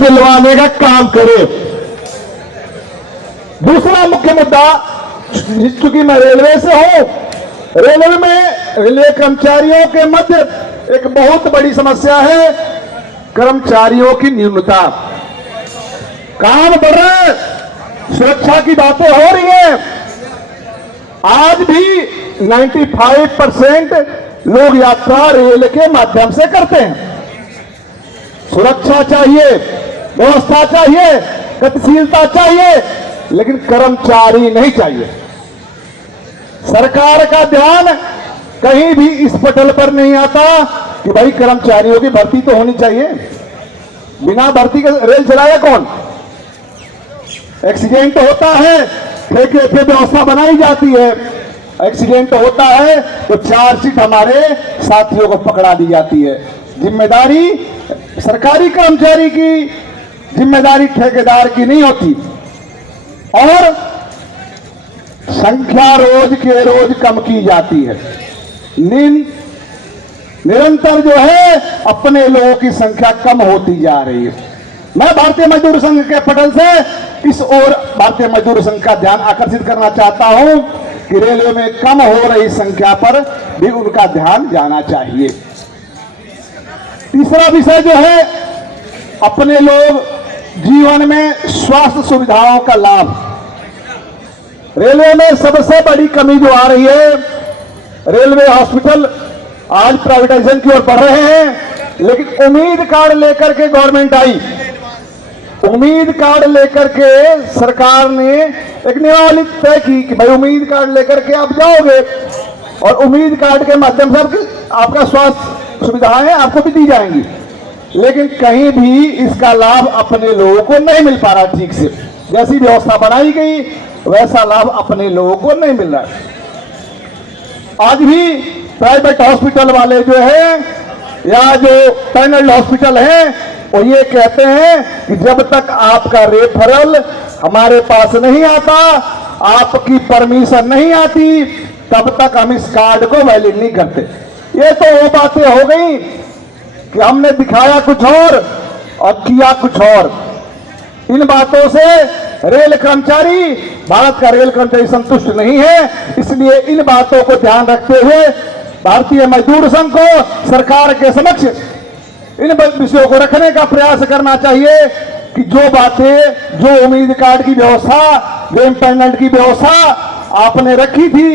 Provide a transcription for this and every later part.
दिलवाने का काम करे। दूसरा मुख्य मुद्दा, चूंकि मैं रेलवे से हूं, रेलवे में रेलवे कर्मचारियों के मध्य एक बहुत बड़ी समस्या है कर्मचारियों की न्यूनता। काम बढ़ रहा है, सुरक्षा की बातें हो रही है, आज भी 95% लोग यात्रा रेल के माध्यम से करते हैं। सुरक्षा चाहिए, व्यवस्था चाहिए, गतिशीलता चाहिए, लेकिन कर्मचारी नहीं चाहिए। सरकार का ध्यान कहीं भी इस पटल पर नहीं आता कि भाई कर्मचारियों की भर्ती तो होनी चाहिए। बिना भर्ती के रेल चलाया कौन? एक्सीडेंट होता है, ठेके पे व्यवस्था बनाई जाती है, एक्सीडेंट होता है तो चार्जशीट हमारे साथियों को पकड़ा दी जाती है। जिम्मेदारी सरकारी कर्मचारी की, जिम्मेदारी ठेकेदार की नहीं होती, और संख्या रोज के रोज कम की जाती है। निरंतर जो है अपने लोगों की संख्या कम होती जा रही है। मैं भारतीय मजदूर संघ के पटल से इस ओर भारतीय मजदूर संघ का ध्यान आकर्षित करना चाहता हूं कि रेलवे में कम हो रही संख्या पर भी उनका ध्यान जाना चाहिए। तीसरा विषय जो है, अपने लोग जीवन में स्वास्थ्य सुविधाओं का लाभ। रेलवे में सबसे बड़ी कमी जो आ रही है, रेलवे हॉस्पिटल आज प्राइवेटाइजेशन की ओर बढ़ रहे हैं, लेकिन उम्मीद कार्ड लेकर के गवर्नमेंट आई, उम्मीद कार्ड लेकर के सरकार ने एक नियमावली तय की कि भाई उम्मीद कार्ड लेकर के आप जाओगे और उम्मीद कार्ड के माध्यम से आपका स्वास्थ्य सुविधाएं आपको भी दी जाएंगी, लेकिन कहीं भी इसका लाभ अपने लोगों को नहीं मिल पा रहा ठीक से। जैसी व्यवस्था बनाई गई वैसा लाभ अपने लोगों को नहीं मिल रहा है। आज भी प्राइवेट हॉस्पिटल वाले जो है या जो पैनल हॉस्पिटल है, वो ये कहते हैं कि जब तक आपका रेफरल हमारे पास नहीं आता, आपकी परमिशन नहीं आती, तब तक हम इस कार्ड को वैलिड नहीं करते। ये तो वो बातें हो गई कि हमने दिखाया कुछ और किया कुछ और। इन बातों से रेल कर्मचारी, भारत का रेल कर्मचारी संतुष्ट नहीं है। इसलिए इन बातों को ध्यान रखते हुए भारतीय मजदूर संघ को सरकार के समक्ष इन विषयों को रखने का प्रयास करना चाहिए कि जो बातें, जो उम्मीद कार्ड की व्यवस्था, जो इम्पेंडेंट की व्यवस्था आपने रखी थी,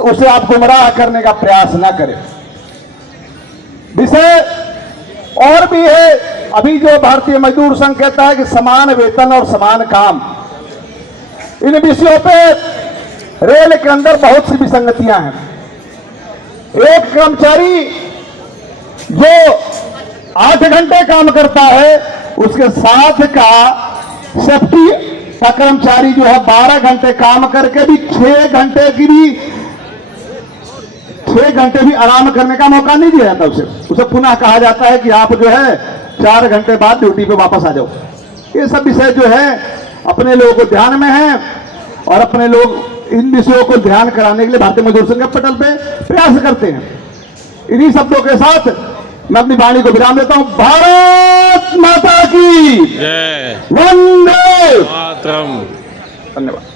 उसे आप गुमराह करने का प्रयास न करें। विषय और भी है। अभी जो भारतीय मजदूर संघ कहता है कि समान वेतन और समान काम, इन विषयों पे रेल के अंदर बहुत सी विसंगतियां हैं। एक कर्मचारी जो 8 घंटे काम करता है, उसके साथ का सेफ्टी का कर्मचारी जो है 12 घंटे काम करके भी 6 घंटे भी आराम करने का मौका नहीं दिया जाता उसे पुनः कहा जाता है कि आप जो है 4 घंटे बाद ड्यूटी पे वापस आ जाओ। ये सब विषय जो है अपने लोगों को ध्यान में है, और अपने लोग इन विषयों को ध्यान कराने के लिए भारतीय मजदूर संघ के पटल पे प्रयास करते हैं। इन्हीं शब्दों के साथ मैं अपनी वाणी को विराम देता हूं। भारत माता की जय, वंदे मातरम। धन्यवाद।